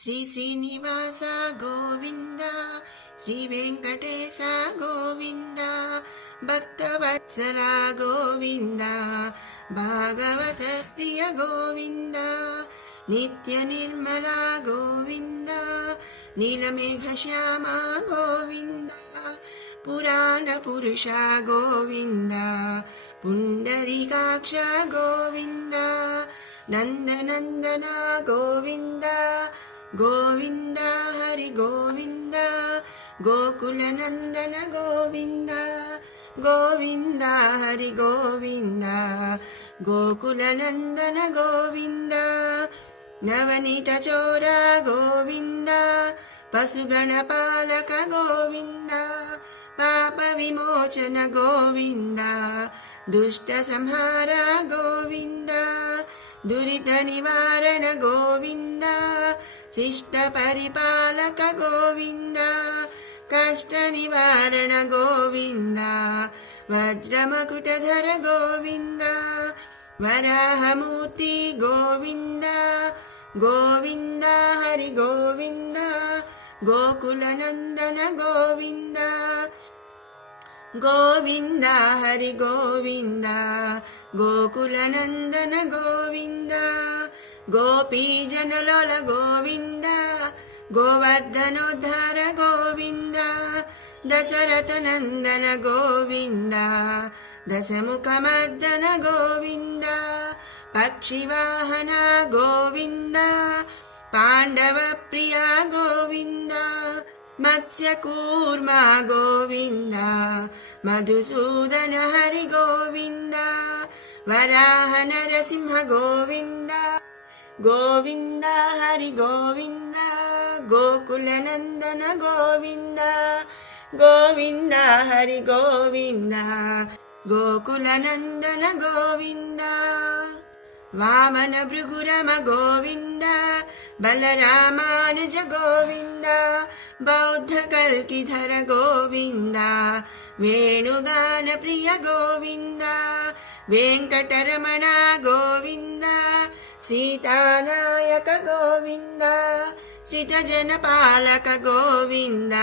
ಶ್ರೀ ಶ್ರೀನಿವಾಸ ಗೋವಿಂದ, ಶ್ರೀ ವೆಂಕಟೇಶ ಗೋವಿಂದ, ಭಕ್ತವತ್ಸಲ ಗೋವಿಂದ, ಭಾಗವತ ಪ್ರಿಯ ಗೋವಿಂದ, ನಿತ್ಯ ನಿರ್ಮಲ ಗೋವಿಂದ, ನೀಲಮೇಘ ಶ್ಯಾಮ ಗೋವಿಂದ, ಪುರಾಣ ಪುರುಷ ಗೋವಿಂದ, ಪುಂಡರೀಕಾಕ್ಷ ಗೋವಿಂದ, ನಂದನಂದನ ಗೋವಿಂದ, ಗೋವಿಂದ ಹರಿ ಗೋವಿಂದ, ಗೋಕುಲ ನಂದನ ಗೋವಿಂದ, ಗೋವಿಂದ ಹರಿ ಗೋವಿಂದ, ಗೋಕುಲ ನಂದನ ಗೋವಿಂದ, ನವನೀತ ಚೋರ ಗೋವಿಂದ, ಪಶುಗಣ ಪಾಲಕ ಗೋವಿಂದ, ಪಾಪ ವಿಮೋಚನ ಗೋವಿಂದ, ದುಷ್ಟ ಸಂಹಾರ ಗೋವಿಂದ, ದುರಿತ ನಿವಾರಣ ಗೋವಿಂದ, ಶಿಷ್ಟ ಪರಿಪಾಲಕ ಗೋವಿಂದ, ಕಷ್ಟ ನಿವಾರಣ ಗೋವಿಂದ, ವಜ್ರಮಕುಟಧರ ಗೋವಿಂದ, ವರಾಹಮೂರ್ತಿ ಗೋವಿಂದ, ಗೋವಿಂದ ಹರಿ ಗೋವಿಂದ, ಗೋಕುಲ ನಂದನ ಗೋವಿಂದ, ಗೋವಿಂದ ಹರಿ ಗೋವಿಂದ, ಗೋಕುಲ ನಂದನ ಗೋವಿಂದ, ಗೋಪೀ ಜನಲೋಲ ಗೋವಿಂದ, ಗೋವರ್ಧನೋದ್ಧಾರ ಗೋವಿಂದ, ದಶರಥ ನಂದನ ಗೋವಿಂದ, ದಶಮುಖ ಮರ್ದನ ಗೋವಿಂದ, ಪಕ್ಷಿವಾಹನ ಗೋವಿಂದ, ಪಾಂಡವ ಪ್ರಿಯ ಗೋವಿಂದ, ಮತ್ಸ್ಯಕೂರ್ಮ ಗೋವಿಂದ, ಮಧುಸೂದನ ಹರಿ ಗೋವಿಂದ, ವರಾಹ ನರಸಿಂಹ ಗೋವಿಂದ, ಗೋವಿಂದ ಹರಿ ಗೋವಿಂದ, ಗೋಕುಲ ನಂದನ ಗೋವಿಂದ, ಗೋವಿಂದ ಹರಿ ಗೋವಿಂದ, ಗೋಕುಲ ನಂದನ ಗೋವಿಂದ, ವಾಮನ ಭೃಗುರಮ ಗೋವಿಂದ, ಬಲರಾಮಾನುಜ ಗೋವಿಂದ, ಬೌದ್ಧ ಕಲ್ಕಿಧರ ಗೋವಿಂದ, ವೇಣುಗಾನ ಪ್ರಿಯ ಗೋವಿಂದ, ವೆಂಕಟರಮಣ ಗೋವಿಂದ, ಸೀತಾನಾಯಕ ಗೋವಿಂದ, ಶ್ರಿತಜನ ಪಾಲಕ ಗೋವಿಂದ,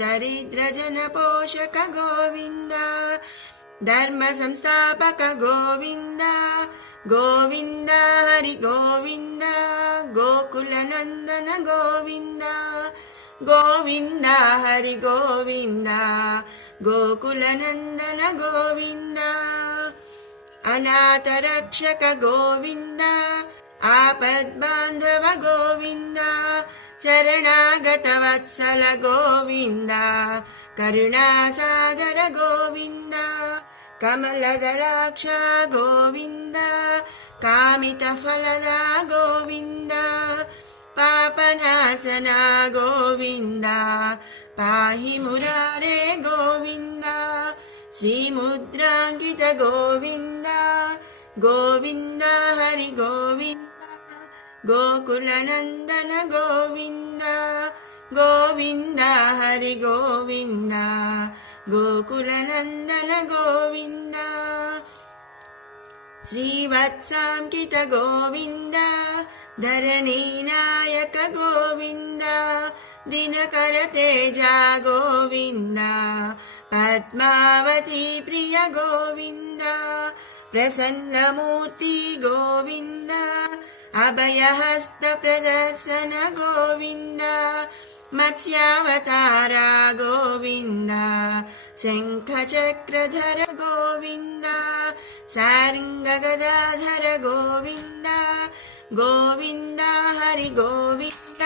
ದರಿದ್ರ ಜನ ಪೋಷಕ ಗೋವಿಂದ, ಧರ್ಮ ಸಂಸ್ಥಾಪಕ ಗೋವಿಂದ, ಗೋವಿಂದ ಹರಿ ಗೋವಿಂದ, ಗೋಕುಲ ನಂದನ ಗೋವಿಂದ, ಗೋವಿಂದ ಹರಿ ಗೋವಿಂದ, ಗೋಕುಲ ನಂದನ ಗೋವಿಂದ, ಅನಾಥ ರಕ್ಷಕ ಗೋವಿಂದ, ಆಪದ್ಬಾಂಧವ ಗೋವಿಂದ, ಶರಣಾಗತ ವತ್ಸಲ ಗೋವಿಂದ, ಕರುಣಾಸಾಗರ ಗೋವಿಂದ, ಕಮಲದಳಾಕ್ಷ ಗೋವಿಂದ, ಕಾಮಿತ ಫಲದ ಗೋವಿಂದ, ಪಾಪನಾಶನ ಗೋವಿಂದ, ಪಾಹಿ ಮುರಾರೇ ಗೋವಿಂದ, ಶ್ರೀಮುದ್ರಾಂಕಿತ ಗೋವಿಂದ, ಗೋವಿಂದ ಹರಿ ಗೋವಿಂದ, ಗೋಕುಲ ನಂದನ ಗೋವಿಂದ, ಗೋವಿಂದ ಹರಿ ಗೋವಿಂದ, ಗೋಕುಲ ನಂದನ ಗೋವಿಂದ, ಶ್ರೀವತ್ಸಾಂಕಿತ ಗೋವಿಂದ, ಧರಣಿ ನಾಯಕ ಗೋವಿಂದ, ದಿನಕರ ತೇಜ ಗೋವಿಂದ, ಪದ್ಮಾವತಿ ಪ್ರಿಯ ಗೋವಿಂದ, ಪ್ರಸನ್ನ ಮೂರ್ತಿ ಗೋವಿಂದ, ಅಭಯಹಸ್ತ ಪ್ರದರ್ಶನ ಗೋವಿಂದ, ಮತ್ಸ್ಯಾವತಾರ ಗೋವಿಂದ, ಶಂಖ ಚಕ್ರಧರ ಗೋವಿಂದ, ಸಾರಂಗ ಗದಾಧರ ಗೋವಿಂದ, ಗೋವಿಂದ ಹರಿ ಗೋವಿಂದ,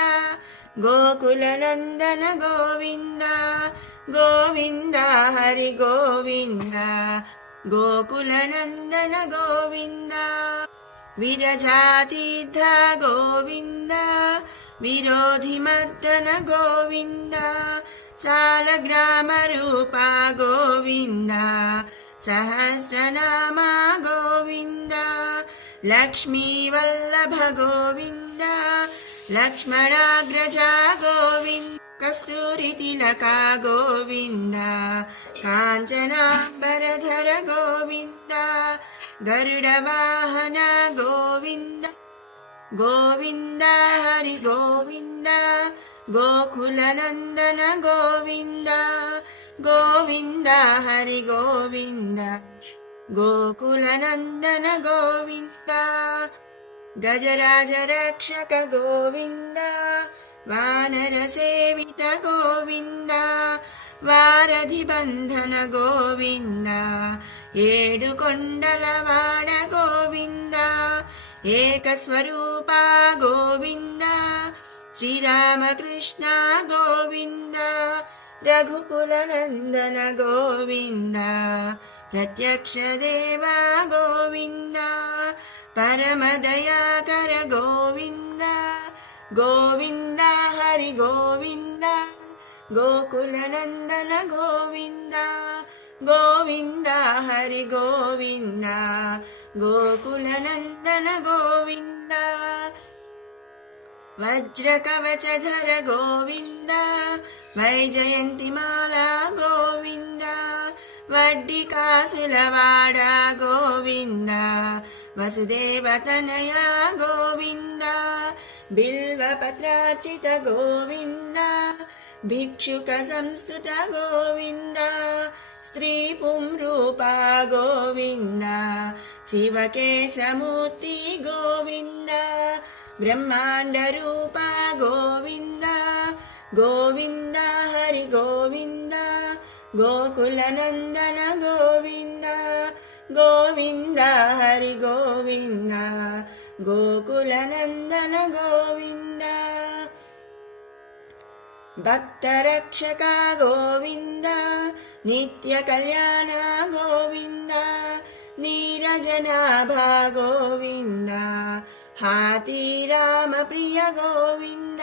ಗೋಕುಲ ನಂದನ ಗೋವಿಂದ, ಗೋವಿಂದ ಹರಿ ಗೋವಿಂದ, ಗೋಕುಲ ನಂದನ ಗೋವಿಂದ, ವಿರಜಾತೀರ್ಥ ಗೋವಿಂದ, ವಿರೋಧಿ ಮರ್ದನ ಗೋವಿಂದ, ಸಾಲಗ್ರಾಮ ರೂಪ ಗೋವಿಂದ, ಸಹಸ್ರನಾಮ ಗೋವಿಂದ, ಲಕ್ಷ್ಮೀ ವಲ್ಲಭ ಗೋವಿಂದ, ಲಕ್ಷ್ಮಣಾಗ್ರಜ ಗೋವಿಂದ, ಕಸ್ತೂರಿ ತಿಲಕ ಗೋವಿಂದ, ಕಾಂಚನಾಂಬರಧರ ಗೋವಿಂದ, ಗರುಡ ವಾಹನ ಗೋವಿಂದ, ಗೋವಿಂದ ಹರಿ ಗೋವಿಂದ ಗೋಕುಲನಂದನ ಗೋವಿಂದ ಗೋವಿಂದ ಹರಿ ಗೋವಿಂದ ಗೋಕುಲನಂದನ ಗೋವಿಂದ ಗಜರಾಜ ರಕ್ಷಕ ಗೋವಿಂದ ವಾನರ ಸೇವಿತ ಗೋವಿಂದ ವಾರಧಿ ಬಂಧನ ಗೋವಿಂದ ಏಡು ಕೊಂಡಲವಾಡ ಗೋವಿಂದ ಏಕಸ್ವರೂಪ ಗೋವಿಂದ ಶ್ರೀರಾಮಕೃಷ್ಣ ಗೋವಿಂದ ರಘುಕುಲನಂದನ ಗೋವಿಂದ ಪ್ರತ್ಯಕ್ಷ ದೇವ ಗೋವಿಂದ ಪರಮದಯಾಕರ ಗೋವಿಂದ ಗೋವಿಂದ ಹರಿ ಗೋವಿಂದ ಗೋಕುಲನಂದನ ಗೋವಿಂದ ಗೋವಿಂದ ಹರಿ ಗೋವಿಂದ ಗೋಕುಲನಂದನ ಗೋವಿಂದ ವಜ್ರಕವಚಧರ ಗೋವಿಂದ ವೈಜಯಂತಿಮಾಲಾ ಗೋವಿಂದ ವಡ್ಡಿಕಾಸುಲವಾಡ ಗೋವಿಂದ ವಸುದೇವತನಯ ಗೋವಿಂದ ಬಿಲ್ವಪತ್ರಾರ್ಚಿತ ಗೋವಿಂದ ಭಿಕ್ಷುಕ ಸಂಸ್ತುತ ಗೋವಿಂದ ಸ್ತ್ರೀ ಪುಂರೂಪ ಗೋವಿಂದ ಶಿವಕೇಶಮೂರ್ತಿ ಗೋವಿಂದ ಬ್ರಹ್ಮಾಂಡ ರೂಪ ಗೋವಿಂದ ಗೋವಿಂದ ಹರಿ ಗೋವಿಂದ ಗೋಕುಲನಂದನ ಗೋವಿಂದ ಗೋವಿಂದ ಹರಿ ಗೋವಿಂದ ಗೋಕುಲನಂದನ ಗೋವಿಂದ ಭಕ್ತರಕ್ಷಕ ಗೋವಿಂದ ನಿತ್ಯ ಕಲ್ಯಾಣ ಗೋವಿಂದ ನೀರಜನಾಭ ಗೋವಿಂದ ಹಾತಿ ರಾಮ ಪ್ರಿಯ ಗೋವಿಂದ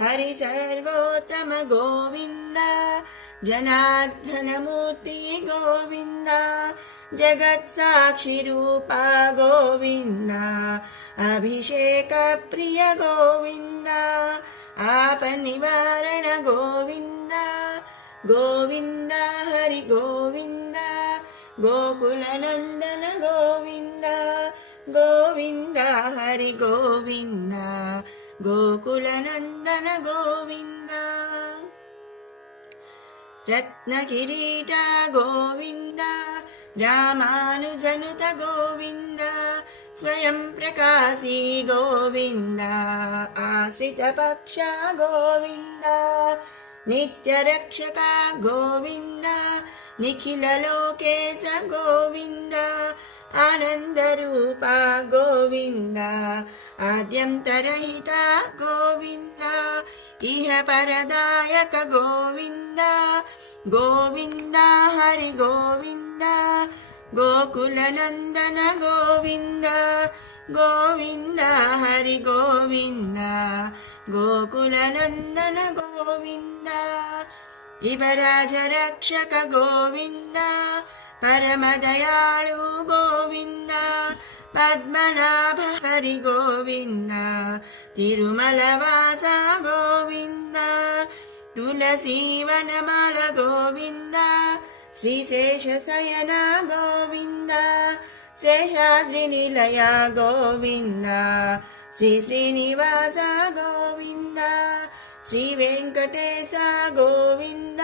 ಹರಿ ಸರ್ವೋತ್ತಮ ಗೋವಿಂದ ಜನಾರ್ದನ ಮೂರ್ತಿ ಗೋವಿಂದ ಜಗತ್ಸಾಕ್ಷಿ ರೂಪ ಗೋವಿಂದ ಅಭಿಷೇಕ ಪ್ರಿಯ ಗೋವಿಂದ ಆಪ ನಿವಾರಣ ಗೋವಿಂದ ಗೋವಿಂದ ಹರಿ ಗೋವಿಂದ ಗೋಕುಲನಂದನ ಗೋವಿಂದ ಗೋವಿಂದ ಹರಿ ಗೋವಿಂದ ಗೋಕುಲನಂದನ ಗೋವಿಂದ ರತ್ನಕಿರೀಟ ಗೋವಿಂದ ರಾಮಾನುಜನುತ ಗೋವಿಂದ ಸ್ವಯಂ ಪ್ರಕಾಶಿ ಗೋವಿಂದ ಆಶ್ರಿತ ಪಕ್ಷ ಗೋವಿಂದ ನಿತ್ಯ ರಕ್ಷಕ ಗೋವಿಂದ ನಿಖಿಲ ಲೋಕೇಶ ಗೋವಿಂದ ಆನಂದ ರೂಪ ಗೋವಿಂದ ಆದ್ಯಂತರಹಿತ ಗೋವಿಂದ ಇಹ ಪರದಾಯಕ ಗೋವಿಂದ ಗೋವಿಂದ ಹರಿ ಗೋವಿಂದ ಗೋಕುಲನಂದನ ಗೋವಿಂದ ಗೋವಿಂದ ಹರಿ ಗೋವಿಂದ ಗೋಕುಲನಂದನ ಗೋವಿಂದ ಇವರಾಜ ರಕ್ಷಕ ಗೋವಿಂದ ಪರಮದಯಾಳು ಗೋವಿಂದ ಪದ್ಮನಾಭ ಹರಿ ಗೋವಿಂದ ತಿರುಮಲವಾಸ ಗೋವಿಂದ ತುಳಸೀವನಮಾಲ ಗೋವಿಂದ ಶ್ರೀಶೇಷಶಯನ ಗೋವಿಂದ ಶೇಷಾದ್ರಿ ನಿಲಯ ಗೋವಿಂದ ಶ್ರೀ ಶ್ರೀನಿವಾಸ ಗೋವಿಂದ ಶ್ರೀ ವೆಂಕಟೇಶ ಗೋವಿಂದ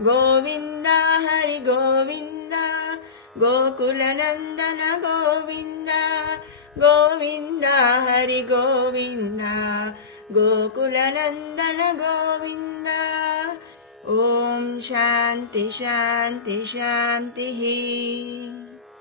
ಗೋವಿಂದ ಹರಿ ಗೋವಿಂದ ಗೋಕುಲನಂದನ ಗೋವಿಂದ ಗೋವಿಂದ ಹರಿ ಗೋವಿಂದ ಗೋಕುಲನಂದನ ಗೋವಿಂದ ಓಂ ಶಾಂತಿ ಶಾಂತಿ ಶಾಂತಿ.